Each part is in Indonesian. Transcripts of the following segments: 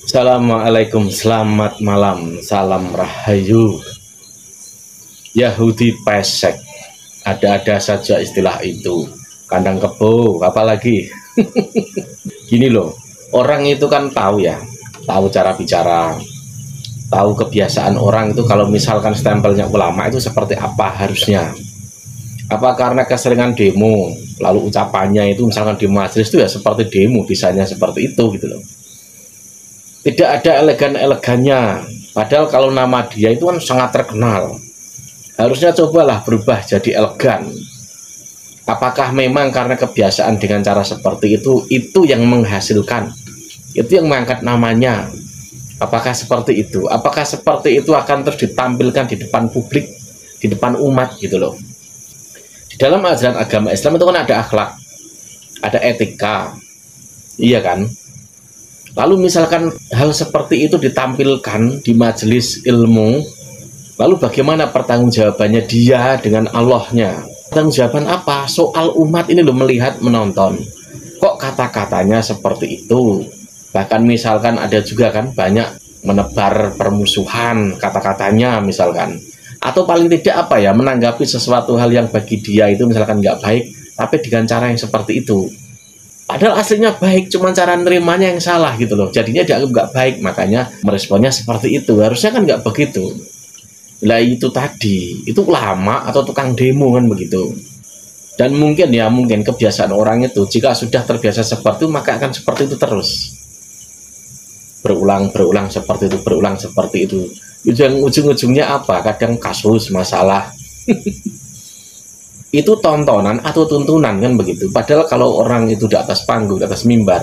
Assalamualaikum, selamat malam, salam rahayu. Yahudi pesek, ada-ada saja istilah itu. Kandang kebo, apalagi. Gini loh, orang itu kan tahu ya, tahu cara bicara, tahu kebiasaan orang itu. Kalau misalkan stempelnya ulama itu seperti apa harusnya. Apa karena keseringan demo, lalu ucapannya itu misalkan di majelis itu ya seperti demo, desainnya seperti itu gitu loh. Tidak ada elegan-elegannya, padahal kalau nama dia itu kan sangat terkenal. Harusnya cobalah berubah jadi elegan. Apakah memang karena kebiasaan dengan cara seperti itu yang menghasilkan, itu yang mengangkat namanya? Apakah seperti itu? Apakah seperti itu akan terus ditampilkan di depan publik, di depan umat gitu loh. Di dalam ajaran agama Islam itu kan ada akhlak, ada etika, iya kan? Lalu misalkan hal seperti itu ditampilkan di majelis ilmu, lalu bagaimana pertanggungjawabannya dia dengan Allahnya? Pertanggungjawaban apa? Soal umat ini loh, melihat, menonton. Kok kata-katanya seperti itu? Bahkan misalkan ada juga kan banyak menebar permusuhan kata-katanya misalkan. Atau paling tidak apa ya, menanggapi sesuatu hal yang bagi dia itu misalkan nggak baik, tapi dengan cara yang seperti itu. Padahal aslinya baik, cuma cara nerimanya yang salah gitu loh. Jadinya dianggap nggak baik, makanya meresponnya seperti itu. Harusnya kan nggak begitu. Lah itu tadi, itu ulama atau tukang demo kan begitu. Dan mungkin kebiasaan orang itu, jika sudah terbiasa seperti itu, maka akan seperti itu terus. Berulang seperti itu, berulang seperti itu. Ujung-ujungnya apa? Kadang kasus, masalah. Itu tontonan atau tuntunan kan begitu. Padahal kalau orang itu di atas panggung, di atas mimbar,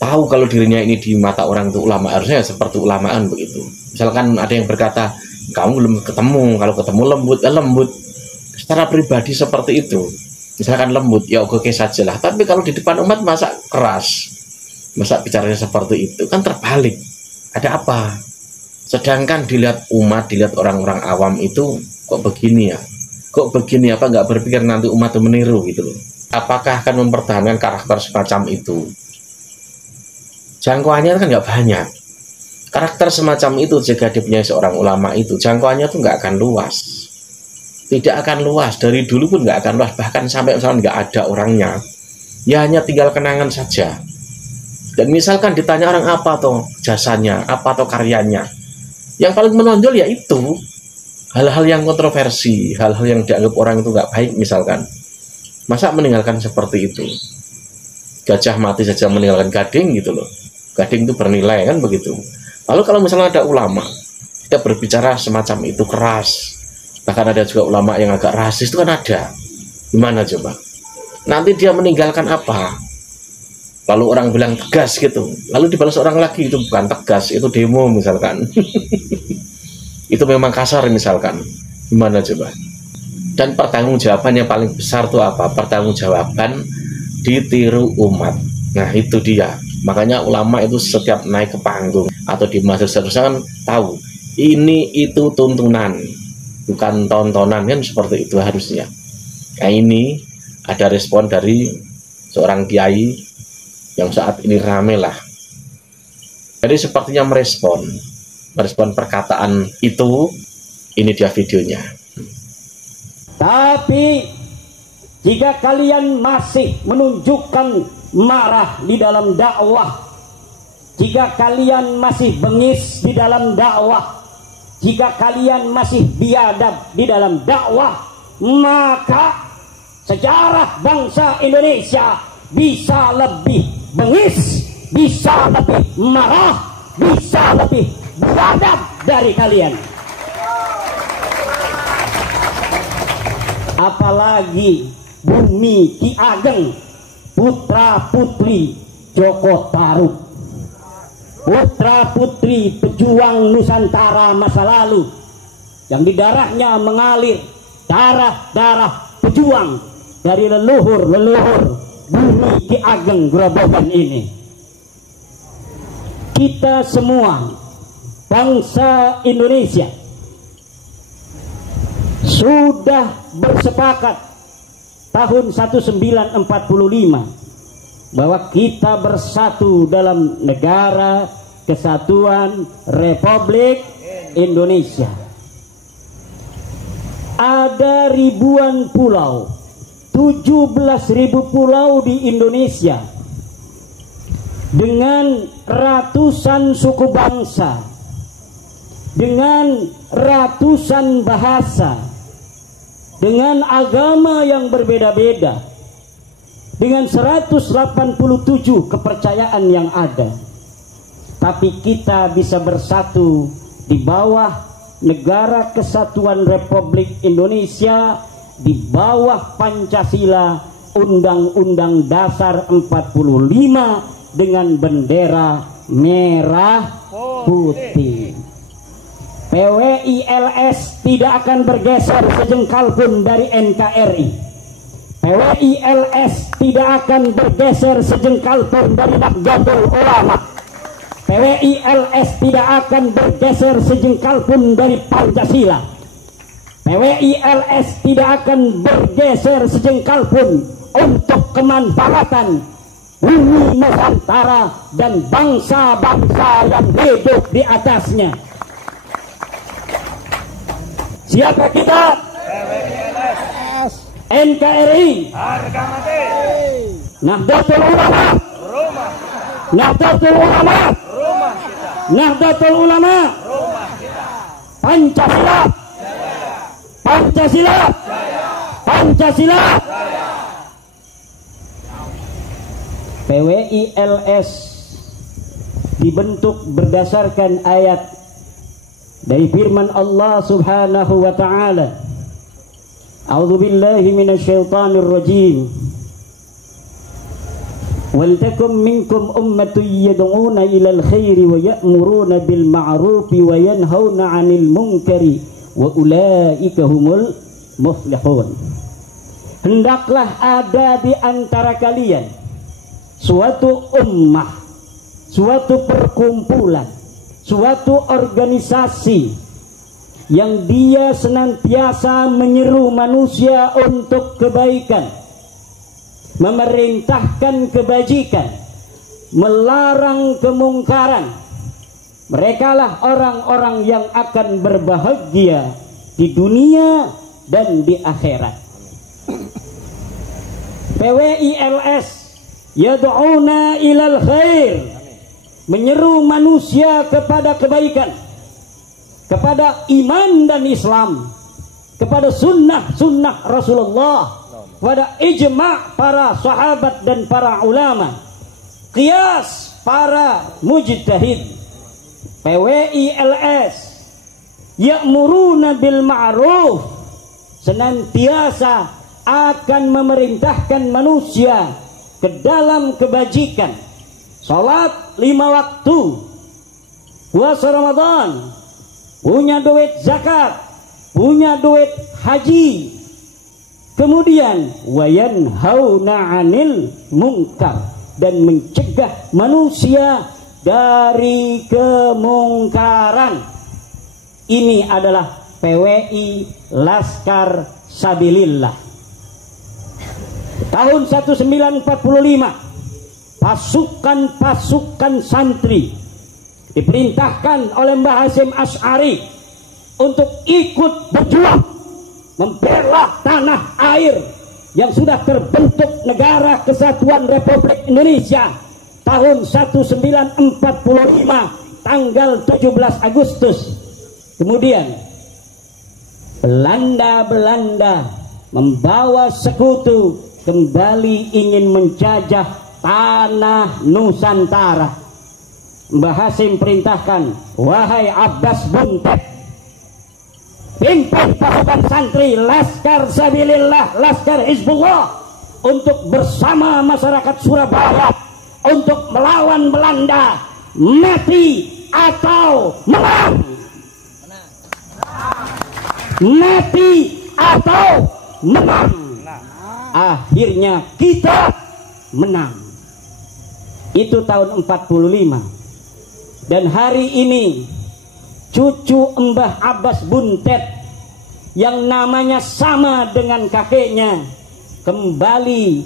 tahu kalau dirinya ini di mata orang itu ulama, harusnya seperti ulamaan begitu. Misalkan ada yang berkata, kamu belum ketemu, kalau ketemu lembut. Secara pribadi seperti itu. Misalkan lembut, ya oke sajalah. Tapi kalau di depan umat masa keras, masa bicaranya seperti itu, kan terbalik. Ada apa? Sedangkan dilihat umat, dilihat orang-orang awam itu kok begini ya? Kok begini, apa nggak berpikir nanti umat itu meniru gitu loh? Apakah akan mempertahankan karakter semacam itu? Jangkauannya kan nggak banyak. Karakter semacam itu jika dipunyai seorang ulama itu, jangkauannya tuh nggak akan luas. Tidak akan luas, dari dulu pun nggak akan luas. Bahkan sampai misalnya nggak ada orangnya, ya hanya tinggal kenangan saja. Dan misalkan ditanya orang apa toh jasanya, apa toh karyanya, yang paling menonjol ya itu. Hal-hal yang kontroversi, hal-hal yang dianggap orang itu nggak baik misalkan. Masa meninggalkan seperti itu? Gajah mati saja meninggalkan gading gitu loh. Gading itu bernilai kan begitu. Lalu kalau misalnya ada ulama, kita berbicara semacam itu keras. Bahkan ada juga ulama yang agak rasis, itu kan ada. Gimana coba? Nanti dia meninggalkan apa? Lalu orang bilang tegas gitu. Lalu dibalas orang lagi, itu bukan tegas, itu demo misalkan. Itu memang kasar misalkan. Gimana coba? Dan pertanggungjawaban yang paling besar itu apa? Pertanggungjawaban ditiru umat. Nah itu dia. Makanya ulama itu setiap naik ke panggung atau di majelis kan tahu ini itu tuntunan, bukan tontonan kan, seperti itu harusnya. Nah ini ada respon dari seorang kiai yang saat ini rame lah. Jadi sepertinya merespon perkataan itu. Ini dia videonya. Tapi jika kalian masih menunjukkan marah di dalam dakwah, jika kalian masih bengis di dalam dakwah, jika kalian masih biadab di dalam dakwah, maka sejarah bangsa Indonesia bisa lebih bengis, bisa lebih marah, bisa lebih beradab dari kalian. Apalagi Bumi Ki Ageng, putra putri Joko Tarub, putra putri pejuang Nusantara masa lalu, yang di darahnya mengalir darah-darah pejuang dari leluhur-leluhur Bumi Ki Ageng Grobogan ini. Kita semua bangsa Indonesia sudah bersepakat tahun 1945 bahwa kita bersatu dalam negara kesatuan Republik Indonesia. Ada ribuan pulau, 17.000 pulau di Indonesia, dengan ratusan suku bangsa, dengan ratusan bahasa, dengan agama yang berbeda-beda, dengan 187 kepercayaan yang ada. Tapi kita bisa bersatu di bawah Negara Kesatuan Republik Indonesia, di bawah Pancasila, Undang-Undang Dasar 45, dengan bendera merah putih. PWILS tidak akan bergeser sejengkal pun dari NKRI. PWILS tidak akan bergeser sejengkal pun dari Nahdlatul Ulama. PWILS tidak akan bergeser sejengkal pun dari Pancasila. PWILS tidak akan bergeser sejengkal pun untuk kemanfaatan bumi Nusantara dan bangsa-bangsa yang hidup di atasnya. Siapa kita? PWILS, NKRI, harga mati. Nahdlatul Ulama, Nahdlatul Ulama, Nahdlatul Ulama, Pancasila, Pancasila, Pancasila. PWILS dibentuk berdasarkan ayat dari firman Allah Subhanahu wa taala. A'udzubillahi minasyaitonir rajim. Waltakum minkum ummatun yad'una ilal khairi wa ya'muruna bil ma'rufi wa yanhauna 'anil munkari wa ulaika humul muflihun. Hendaklah ada di antara kalian suatu ummah, suatu perkumpulan, suatu organisasi yang dia senantiasa menyeru manusia untuk kebaikan, memerintahkan kebajikan, melarang kemungkaran. Merekalah orang-orang yang akan berbahagia di dunia dan di akhirat. PWILS yad'una ilal khair, menyeru manusia kepada kebaikan, kepada iman dan Islam, kepada sunnah Rasulullah, pada ijma' para sahabat dan para ulama, qiyas para mujtahid. PWILS ya'muruna bil ma'ruf, senantiasa akan memerintahkan manusia ke dalam kebajikan. Salat 5 waktu, puasa Ramadan, punya duit zakat, punya duit haji. Kemudian wayanhauna 'anil munkar, dan mencegah manusia dari kemungkaran. Ini adalah PWI Laskar Sabilillah. Tahun 1945 pasukan santri diperintahkan oleh Mbah Hasyim Asy'ari untuk ikut berjuang membela tanah air yang sudah terbentuk Negara Kesatuan Republik Indonesia tahun 1945 tanggal 17 Agustus. Kemudian Belanda membawa sekutu kembali ingin menjajah tanah Nusantara. Mbah Hasyim perintahkan, wahai Abbas Buntet, pimpin pasukan santri Laskar Sabilillah, Laskar Hizbullah, untuk bersama masyarakat Surabaya untuk melawan Belanda, mati atau menang. Mati atau menang. Akhirnya kita menang. Itu tahun 45. Dan hari ini cucu Mbah Abbas Buntet yang namanya sama dengan kakeknya kembali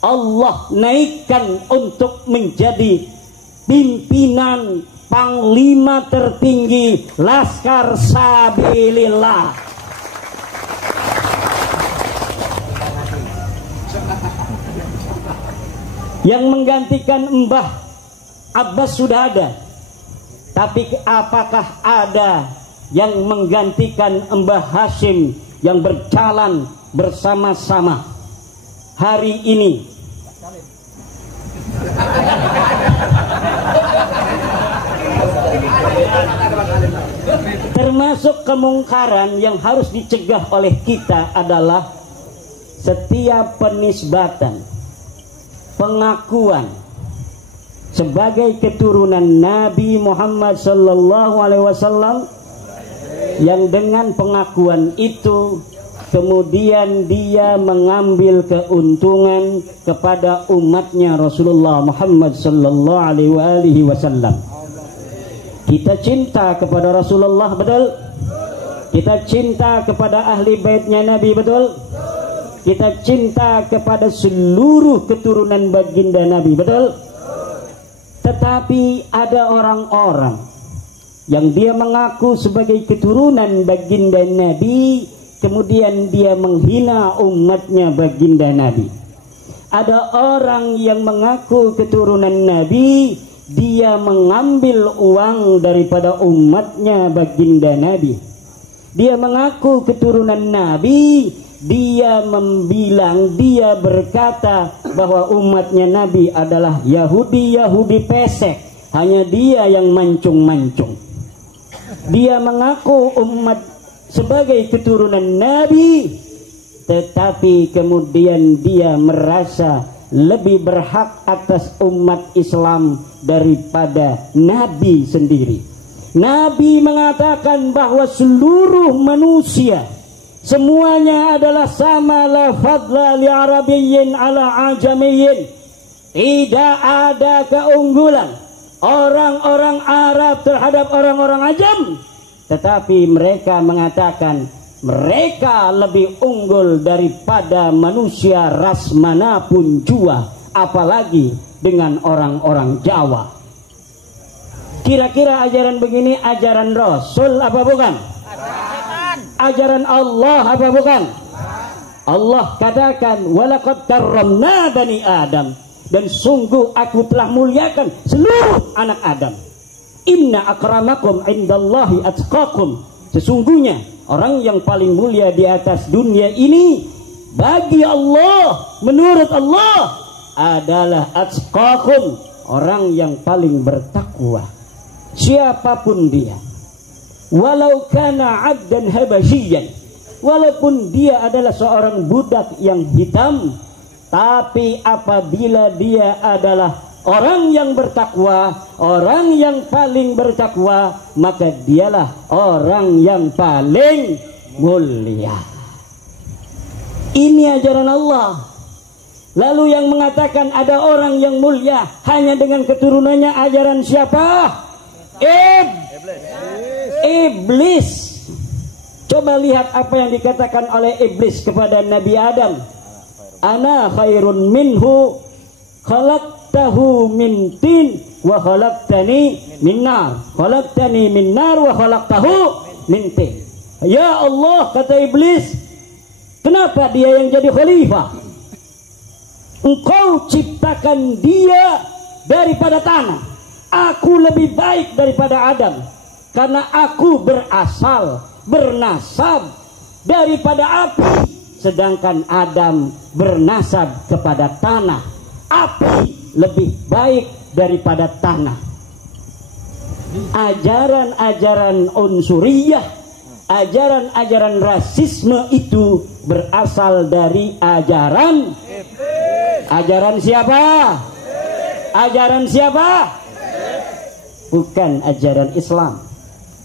Allah naikkan untuk menjadi pimpinan panglima tertinggi Laskar Sabilillah. Yang menggantikan Mbah Abbas sudah ada, tapi apakah ada yang menggantikan Mbah Hashim yang berjalan bersama-sama hari ini? Termasuk kemungkaran yang harus dicegah oleh kita adalah setiap penisbatan, pengakuan sebagai keturunan Nabi Muhammad sallallahu alaihi wasallam, yang dengan pengakuan itu kemudian dia mengambil keuntungan kepada umatnya Rasulullah Muhammad sallallahu alaihi wasallam. Kita cinta kepada Rasulullah, betul? Kita cinta kepada ahli baitnya Nabi, betul? Kita cinta kepada seluruh keturunan baginda Nabi, betul? Tetapi ada orang-orang yang dia mengaku sebagai keturunan baginda Nabi, kemudian dia menghina umatnya baginda Nabi. Ada orang yang mengaku keturunan Nabi, dia mengambil uang daripada umatnya baginda Nabi. Dia mengaku keturunan Nabi, dia membilang, dia berkata bahwa umatnya Nabi adalah Yahudi pesek, hanya dia yang mancung-mancung. Dia mengaku umat sebagai keturunan Nabi, tetapi kemudian dia merasa lebih berhak atas umat Islam daripada Nabi sendiri. Nabi mengatakan bahwa seluruh manusia semuanya adalah sama, la fadla li arabiyyin ala ajamiyyin. Tidak ada keunggulan orang-orang Arab terhadap orang-orang Ajam, tetapi mereka mengatakan mereka lebih unggul daripada manusia ras manapun jua, apalagi dengan orang-orang Jawa. Kira-kira ajaran begini ajaran Rasul apa bukan? Ajaran Allah apa bukan? Allah katakan walaqad karramna bani Adam, dan sungguh aku telah muliakan seluruh anak Adam. Inna akramakum indallahi atqakum, sesungguhnya orang yang paling mulia di atas dunia ini bagi Allah, menurut Allah, adalah atqakum, orang yang paling bertakwa. Siapapun dia, walau kana abdan habasyian, walaupun dia adalah seorang budak yang hitam, tapi apabila dia adalah orang yang bertakwa, orang yang paling bertakwa, maka dialah orang yang paling mulia. Ini ajaran Allah. Lalu yang mengatakan ada orang yang mulia hanya dengan keturunannya, ajaran siapa? Iblis. Coba lihat apa yang dikatakan oleh iblis kepada Nabi Adam. Ana khairun minhu, khalaqtahu min tin wa khalaqtani min nar. Khalaqtani min nar wa khalaqtahu min tin. Ya Allah, kata iblis, kenapa dia yang jadi khalifah? Engkau ciptakan dia daripada tanah. Aku lebih baik daripada Adam, karena aku berasal, bernasab daripada api, sedangkan Adam bernasab kepada tanah. Api lebih baik daripada tanah. Ajaran-ajaran unsuriyah, ajaran-ajaran rasisme itu berasal dari ajaran siapa? Ajaran siapa? Bukan ajaran Islam,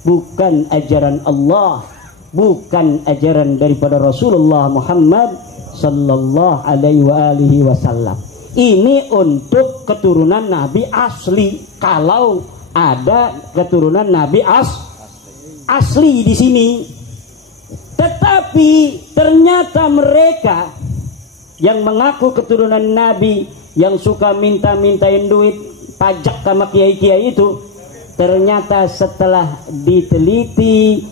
bukan ajaran Allah, bukan ajaran daripada Rasulullah Muhammad sallallahu alaihi wasallam. Ini untuk keturunan Nabi asli. Kalau ada keturunan Nabi asli di sini, tetapi ternyata mereka yang mengaku keturunan Nabi, yang suka minta-mintain duit pajak sama kiai-kiai itu, ternyata setelah diteliti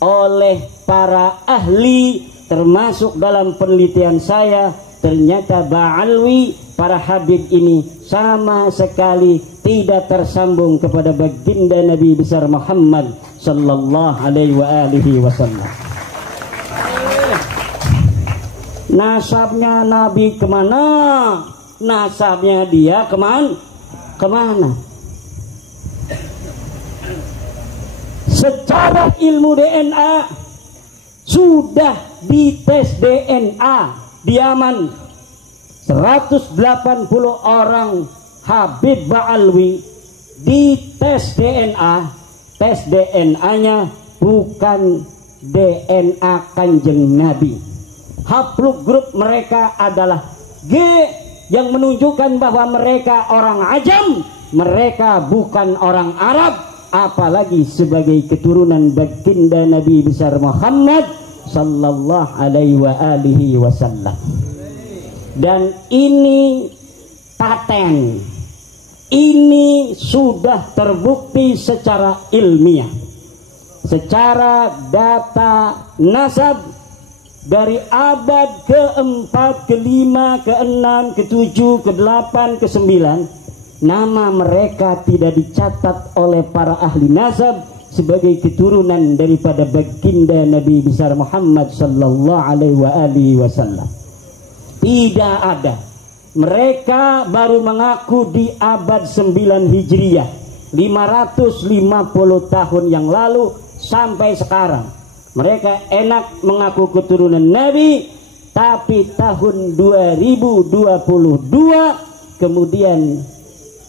oleh para ahli, termasuk dalam penelitian saya, ternyata Ba'alwi, para habib ini sama sekali tidak tersambung kepada baginda Nabi besar Muhammad sallallahu alaihi wasallam. Nasabnya Nabi kemana? Nasabnya dia kemana? Secara ilmu DNA sudah dites DNA di Yaman, 180 orang Habib Ba'alwi dites DNA. Tes DNA-nya bukan DNA Kanjeng Nabi. Haplug grup mereka adalah G, yang menunjukkan bahwa mereka orang ajam, mereka bukan orang Arab, apalagi sebagai keturunan baginda Nabi besar Muhammad sallallahu alaihi wasallam. Dan ini paten, ini sudah terbukti secara ilmiah, secara data nasab dari abad ke-4, ke-5, ke-6, ke-7, ke-8, ke-9, nama mereka tidak dicatat oleh para ahli nasab sebagai keturunan daripada baginda Nabi besar Muhammad sallallahu alaihi wasallam. Tidak ada. Mereka baru mengaku di abad 9 Hijriah, 550 tahun yang lalu sampai sekarang. Mereka enak mengaku keturunan Nabi, tapi tahun 2022 kemudian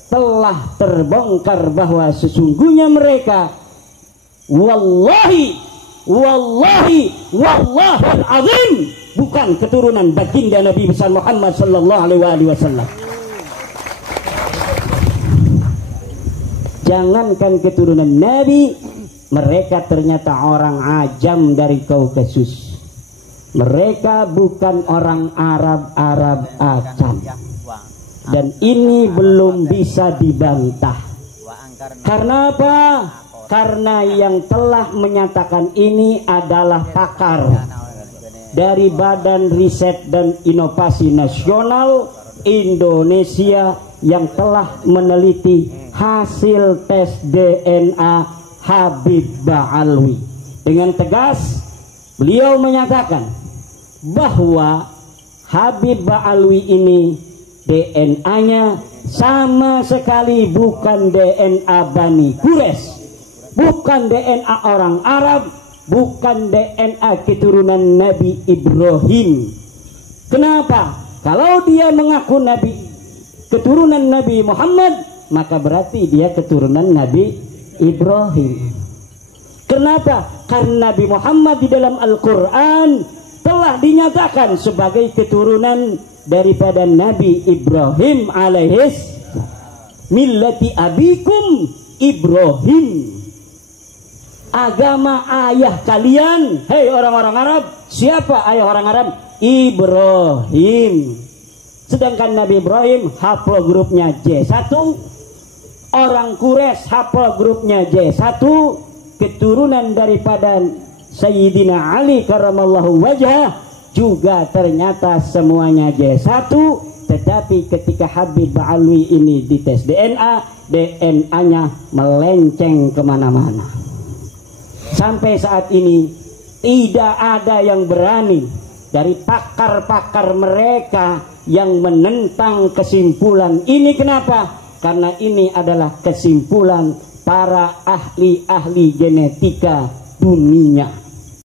telah terbongkar bahwa sesungguhnya mereka wallahi azim bukan keturunan baginda Nabi besar Muhammad sallallahu alaihi wasallam. Jangankan keturunan Nabi, mereka ternyata orang ajam dari Kaukasus. Mereka bukan orang Arab ajam. Dan ini belum bisa dibantah. Karena apa? Karena yang telah menyatakan ini adalah pakar dari Badan Riset dan Inovasi Nasional Indonesia yang telah meneliti hasil tes DNA Habib Ba'alwi. Dengan tegas beliau menyatakan bahwa Habib Ba'alwi ini DNA-nya sama sekali bukan DNA Bani Quraisy, bukan DNA orang Arab, bukan DNA keturunan Nabi Ibrahim. Kenapa? Kalau dia mengaku Nabi, keturunan Nabi Muhammad, maka berarti dia keturunan Nabi Ibrahim. Kenapa? Karena Nabi Muhammad di dalam Al-Quran telah dinyatakan sebagai keturunan daripada Nabi Ibrahim alaihis millati abikum Ibrahim, agama ayah kalian. Hei orang-orang Arab, siapa ayah orang Arab? Ibrahim. Sedangkan Nabi Ibrahim haplogrupnya J1, orang Quraisy haplogrupnya J1, keturunan daripada Sayyidina Ali karramallahu wajhah juga ternyata semuanya J1. Tetapi ketika Habib Ba'alwi ini dites DNA, DNA-nya melenceng kemana-mana. Sampai saat ini tidak ada yang berani dari pakar-pakar mereka yang menentang kesimpulan ini. Kenapa? Karena ini adalah kesimpulan para ahli-ahli genetika dunia.